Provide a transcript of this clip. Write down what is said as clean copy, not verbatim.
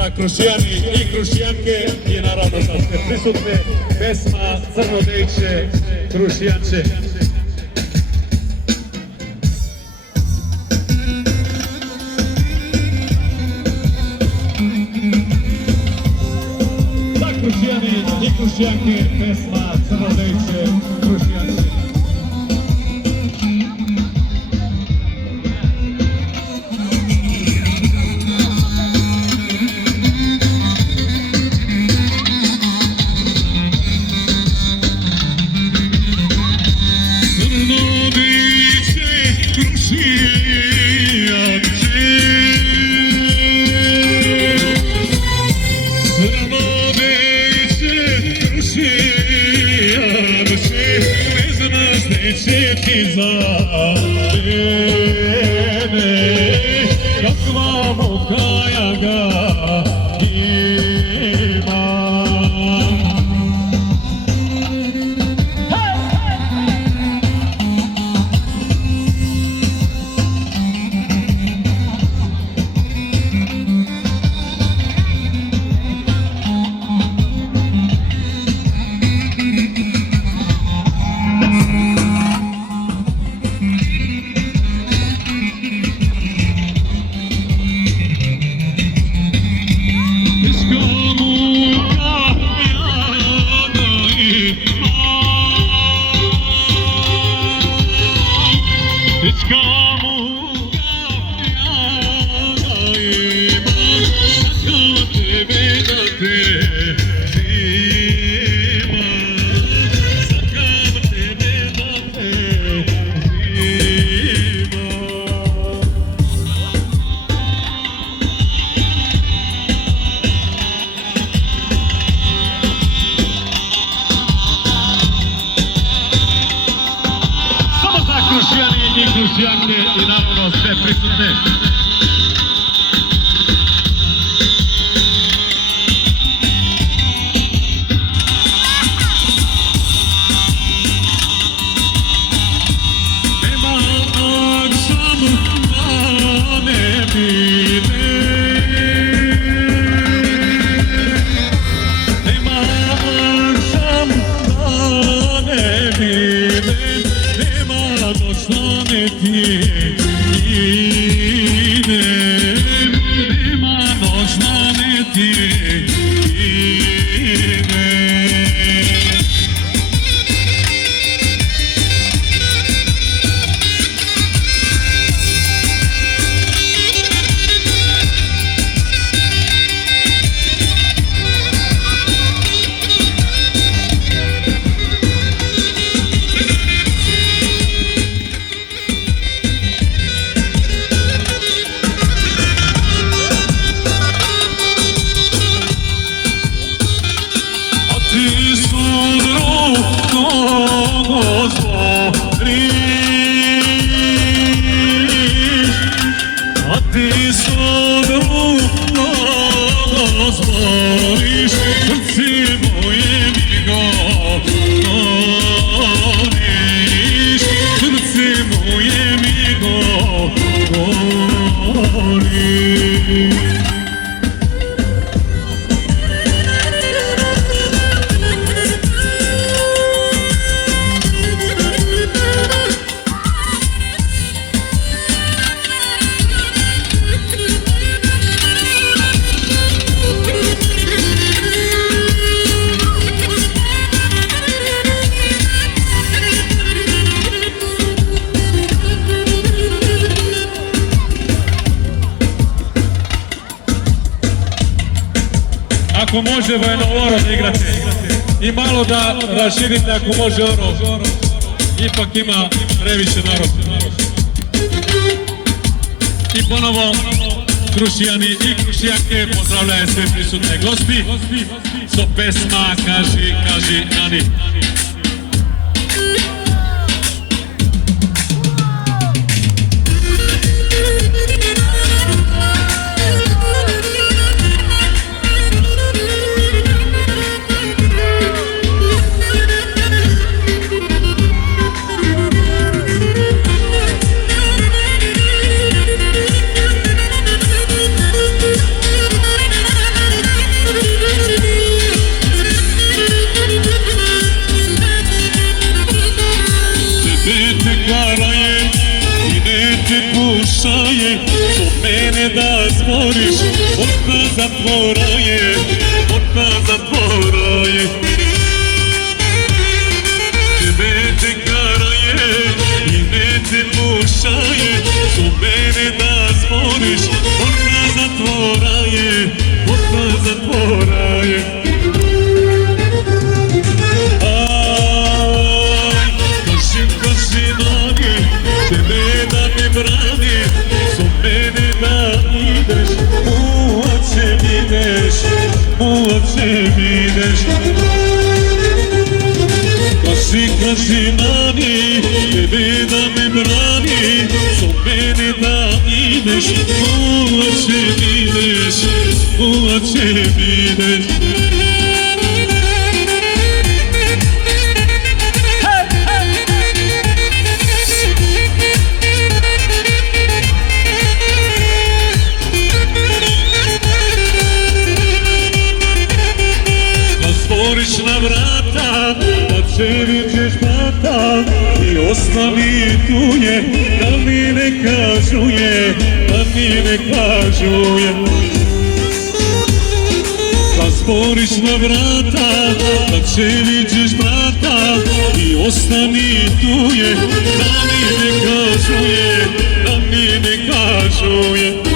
za Krušijani i Krušijanke i naravno da ste prisutne pesma Crno dejče Krušijanče. Za Krušijani i Krušijanke pesma Crno dejče Krušijanče. I naravno sve prisutne. Ako može Vojno da igrate i malo da raširite, ako može ono, ipak ima previše narod. I ponovo Krušijani i Krušijanke pozdravljaju sve prisutne gosti so pesma Kaži, kaži Nani. mene da stvoriš, okna zatvora je, okna zatvora je. Tebe te karaje i ne te pušaje, su mene da stvoriš, okna zatvora je, okna zatvora je. Tebe da mi brani, su mene da ideš, uopće ideš, uopće ideš. Kaži mani, tebe da mi brani, su mene da ideš, uopće ideš, uopće ideš. Na vrata, da će vidiš brata i ostavi tu je, da mi ne kažuje, da mi ne kažuje. Da zboriš na vrata, da će vidiš brata i ostani tu je, da mi ne kažuje, da mi ne kažuje.